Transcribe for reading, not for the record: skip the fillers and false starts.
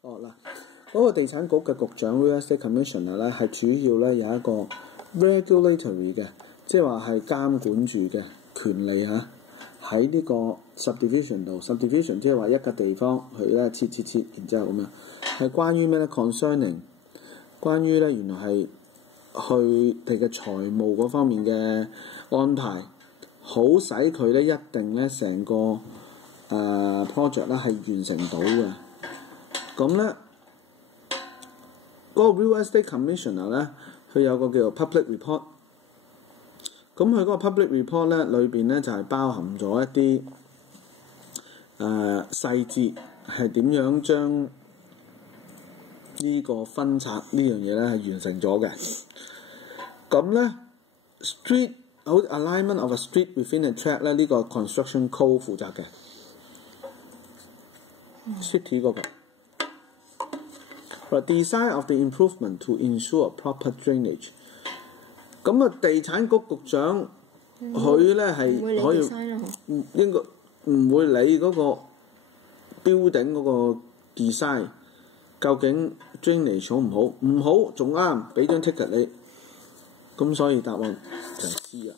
嗱，嗰個地產局嘅局長 Real Estate Commissioner 咧，係主要咧有一個 regulatory 嘅，即係話係監管住嘅權利嚇。喺呢個 subdivision 度 ，subdivision 即係話一個地方佢咧切，然之後咁樣係關於咩咧 ？concerning 關於咧原來係去佢嘅財務嗰方面嘅安排，好使佢咧一定咧成個project 咧係完成到嘅。咁咧嗰個 Real Estate Commissioner 咧，佢有個叫做 public report。咁佢嗰個 public report 咧，裏邊咧就係包含咗一啲細節，係點樣將呢個分拆呢樣嘢咧係完成咗嘅。咁咧 street 好 alignment of a street within a tract 咧，呢個 construction code 負責嘅 city 嗰個。Design of the improvement to ensure proper drainage。咁啊，地產局局長佢咧係可以應該唔會理嗰個 building 嗰個 design 究竟 drainage 好唔好？唔好仲啱，俾張 ticket 你。咁所以答案就係 C 啦。